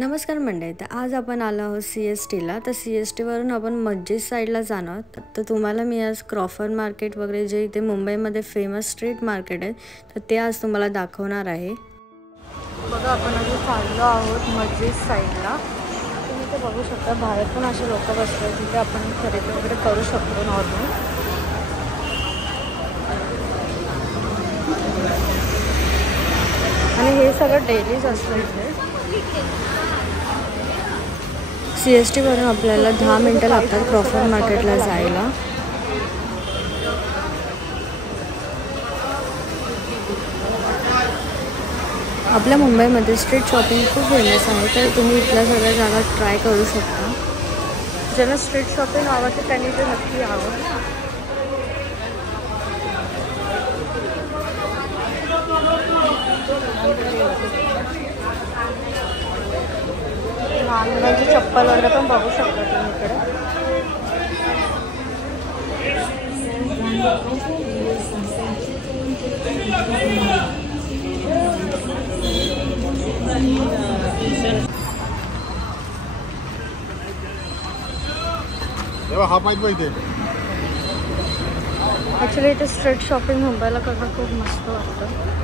नमस्कार मंडळी. तर आज आपण आलो आहोत CSTला. तर CSTवरून आपण मस्जिद साईडला जाणार. तर तुम्हाला मी आज क्रॉफर्ड मार्केट वगैरे जे इथे मुंबईमध्ये फेमस स्ट्रीट मार्केट आहे तर ते आज तुम्हाला दाखवणार आहे. बघा आपण आज चाललो आहोत मस्जिद साईडला. तुम्ही ते बघू शकता बाहेर पण असे लोक बसतात तिथे आपण खरेदी वगैरे करू शकतो नॉर्मल. आणि हे सगळं डेलीच असतं इथे. CSTवरून आपल्याला 10 मिनिटं लागतात क्रॉफर्ड मार्केटला जायला. आपल्या मुंबईमध्ये स्ट्रीट शॉपिंग खूप फेमस आहे तर तुम्ही इथल्या सगळ्या जागा ट्राय करू शकता. ज्यांना स्ट्रीट शॉपिंग आवडते त्यांनी ते नक्की यावं. लहान मुलांची चप्पल वगैरे पण बघू शकता तुम्ही इकडे. ॲक्च्युली इथे स्ट्रीट शॉपिंग मुंबईला करणं खूप मस्त वाटतं.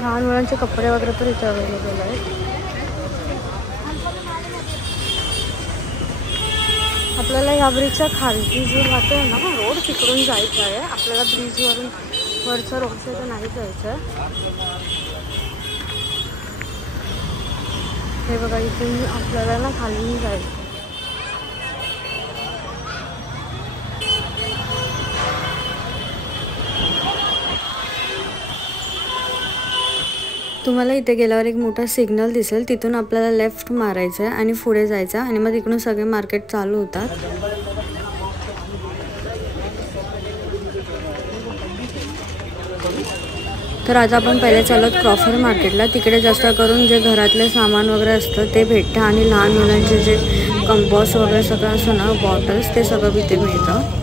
लहान मुलांचे कपडे वगैरे पण इथे अवेलेबल आहेत. आपल्याला ह्या ब्रिजच्या खालती जो राहतोय ना रोड तिकडून जायचं आहे. आपल्याला ब्रिजवरून वरचा रोडच्या इथे नाही जायचं आहे. हे बघा इथून आपल्याला ना खाली जायचं. तुम्हाला इथे गेल्यावर एक मोठा सिग्नल दिसेल, तिथून आपल्याला लेफ्ट मारायचं आहे आणि पुढे जायचं आणि मग तिकडून सगळे मार्केट चालू होतात. तर आता आपण पहिले चालत क्रॉफर्ड मार्केटला. तिकडे जास्त करून जे घरातले सामान वगैरे असतं ते भेटतं आणि लहान मुलांचे जे कंपॉस वगैरे सगळं असतं ना बॉटल्स ते सगळं इथे मिळतं.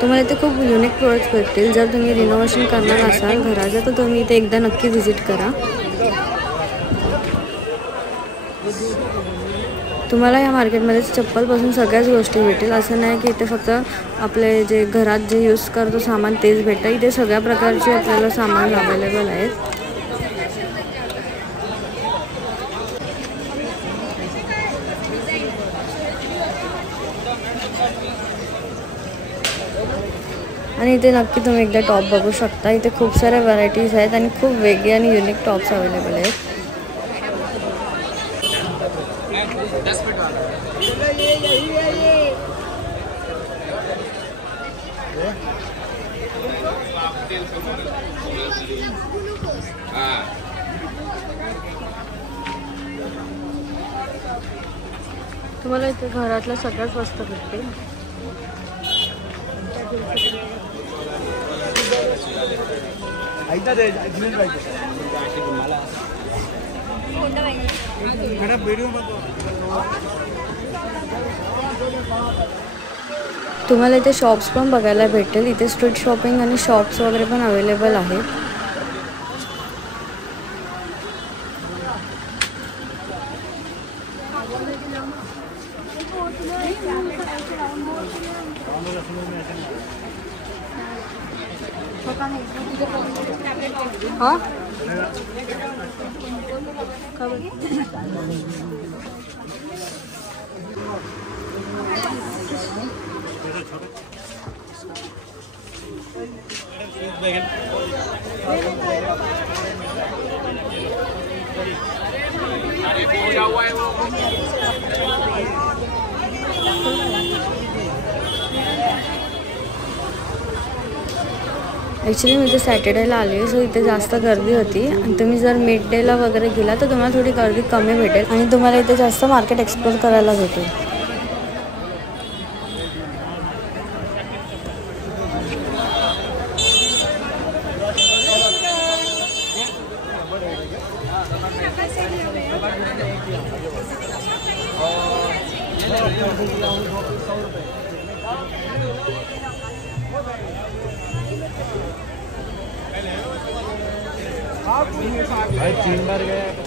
तुम्हाला इथे खूप युनिक प्रोडक्ट्स भेटतील. जर तुम्ही रिनोव्हेशन करणार असाल घराचं तर तुम्ही इथे एकदा नक्की व्हिजिट करा. तुम्हाला या मार्केटमध्ये चप्पलपासून सगळ्याच गोष्टी भेटेल. असं नाही की इथे फक्त आपले जे घरात जे यूज करतो सामान तेच भेटतं. इथे सगळ्या प्रकारचे आपल्याला सामान अवेलेबल आहेत. आणि इथे नक्की तुम्ही एकदा टॉप बघू शकता. इथे खूप साऱ्या व्हरायटीज आहेत आणि खूप वेगळे आणि युनिक टॉप्स अवेलेबल आहेत. तुम्हाला इथे घरातल्या सगळ्याच वस्तू भेटतील. तुम्हाला इथे शॉप्स पण बघायला भेटेल. इथे स्ट्रीट शॉपिंग आणि शॉप्स वगैरे पण अवेलेबल आहेत. हाँ ॲक्च्युली मी इथे सॅटर्डेला आली आहे सो इथे जास्त गर्दी होती आणि तुम्ही जर मिड डेला वगैरे गेला तर तुम्हाला थोडी गर्दी कमी भेटेल आणि तुम्हाला इथे जास्त मार्केट एक्सप्लोर करायला भेटेल.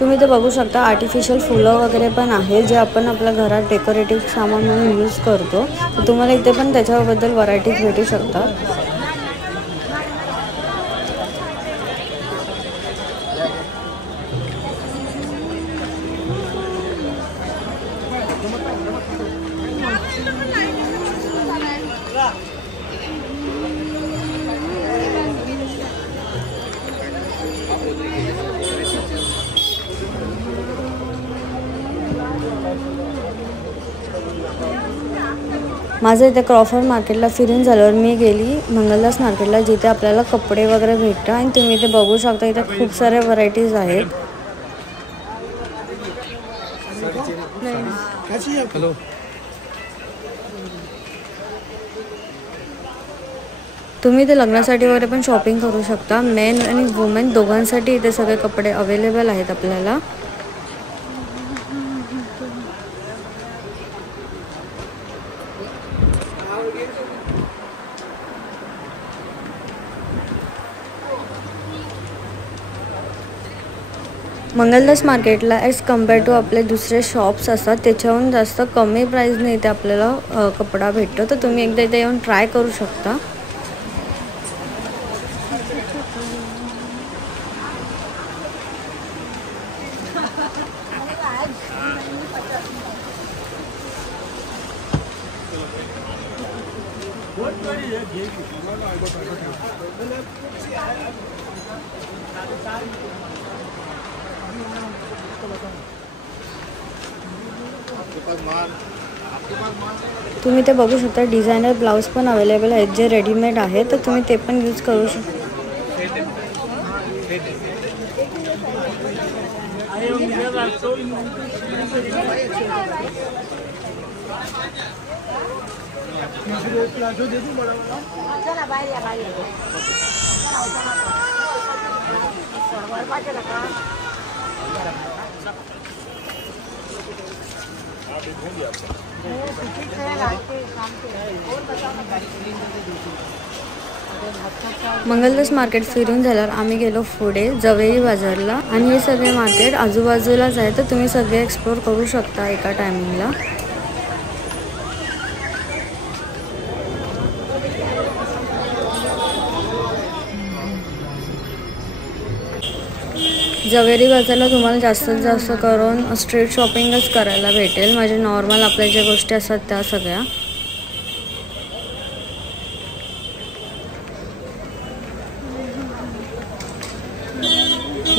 तुम्ही ते बघू शकता आर्टिफिशियल फुलं वगैरे पण आहे जे आपण आपल्या घरात डेकोरेटिव्ह सामान म्हणून यूज करतो. तर तुम्हाला इथे पण त्याच्याबद्दल व्हरायटीज भेटू शकतात. माझं इथे क्रॉफर्ड मार्केटला फिरून झाल्यावर मी गेली मंगलदास मार्केटला, जिथे आपल्याला कपडे वगैरे भेटतात. आणि तुम्ही इथे बघू शकता इथे खूप साऱ्या व्हरायटीज आहेत. तुम्ही इथे लग्नासाठी वगैरे पण शॉपिंग करू शकता. मेन आणि वुमेन दोघांसाठी इथे सगळे कपडे अवेलेबल आहेत आपल्याला. मंगलदास मार्केटला ॲज कम्पेअर टू आपले दुसरे शॉप्स असतात त्याच्याहून जास्त कमी प्राईजने इथे आपल्याला कपडा भेटतो. तर तुम्ही एकदा इथे येऊन ट्राय करू शकता. तुम्ही ते बघू शकता डिझायनर ब्लाउज पण अवेलेबल आहेत जे रेडीमेड आहे. तर तुम्ही ते पण यूज करू शकता. मंगलदास मार्केट फिरून झाल्यावर आम्ही गेलो पुढे जवेरी बाजारला. आणि हे सगळे मार्केट आजूबाजूलाच आहे. तर तुम्ही सगळे एक्सप्लोर करू शकता एका टायमिंगला. जवेरी बाजारला तुम्हाला जास्तीत जास्त करून स्ट्रीट शॉपिंगच करायला भेटेल. म्हणजे नॉर्मल आपल्या ज्या गोष्टी असतात त्या सगळ्या.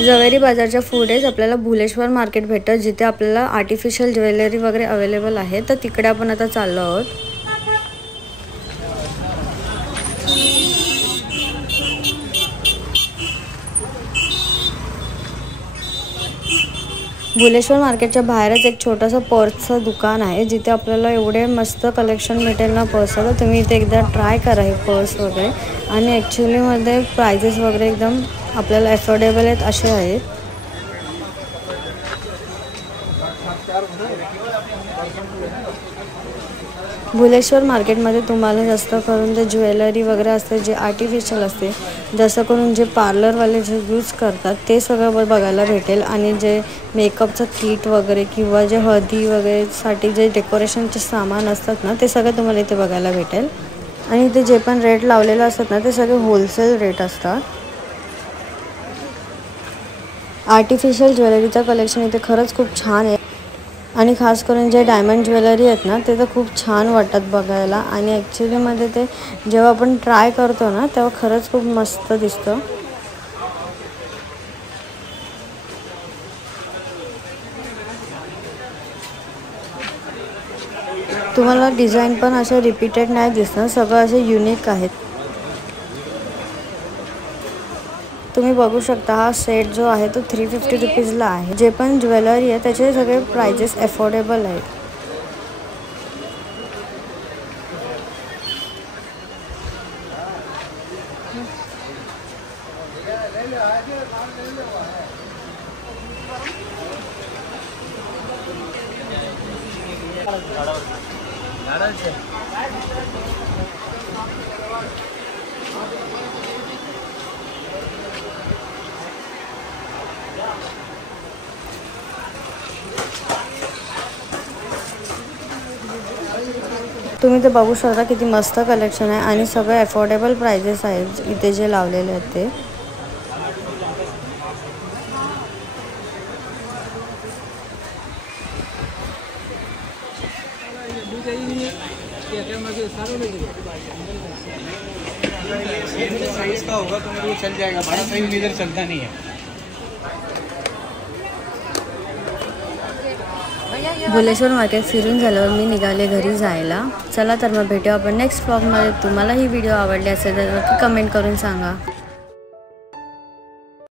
जवेरी बाजारच्या पुढेच आपल्याला भुलेश्वर मार्केट भेटतं जिथे आपल्याला आर्टिफिशियल ज्वेलरी वगैरे अवेलेबल आहे. तर तिकडे आपण आता चाललो आहोत. भुलेश्वर मार्केटच्या बाहेरच एक छोटंसं पर्सचं दुकान आहे जिथे आपल्याला एवढे मस्त कलेक्शन भेटेल ना पर्सचं. तर तुम्ही इथे एकदा ट्राय करा हे पर्स वगैरे. आणि ॲक्च्युलीमध्ये प्राइजेस वगैरे एकदम आपल्याला अफोर्डेबल आहेत असे आहेत. भुलेश्वर मार्केटमध्ये तुम्हाला जास्त करून जे ज्वेलरी वगैरे असते जे आर्टिफिशियल असते जसं करून जे पार्लरवाले जे यूज करतात ते सगळं बघायला भेटेल. आणि जे मेकअपचं किट वगैरे किंवा जे हळदी वगैरेसाठी जे डेकोरेशनचे सामान असतात ना ते सगळं तुम्हाला इथे बघायला भेटेल. आणि इथे जे पण रेट लावलेले असतात ना ते सगळे होलसेल रेट असतात. आर्टिफिशियल ज्वेलरीचं कलेक्शन इथे खरंच खूप छान आहे. आणि खास करून जे डायमंड ज्वेलरी आहेत ना ते तर खूप छान वाटतात बघायला. आणि ॲक्च्युलीमध्ये ते जेव्हा आपण ट्राय करतो ना तेव्हा खरंच खूप मस्त दिसतं. तुम्हाला डिझाईन पण असे रिपीटेड नाही दिसणार, सगळं असे युनिक आहेत. तुम्ही बघू शकता हा सेट जो आहे तो 350 रुपीजला आहे. जे पण ज्वेलरी आहे त्याचे सगळे प्राइजेस अफोर्डेबल आहेत. तुम्ही ते बघू शकता किती मस्त कलेक्शन आहे आणि सगळे अफोर्डेबल प्राइजेस आहेत इथे जे लावलेले आहेत ते. साइज का होगा तो मेरे को चल जाएगा, बड़ा साइज इधर चलता नहीं है. भुलेश्वर मार्केट फिरून झाल्यावर मी निघाले घरी जायला. चला तर मग भेटू आपण नेक्स्ट व्लॉगमध्ये. तुम्हाला ही व्हिडिओ आवडली असेल तर नक्की कमेंट करून सांगा.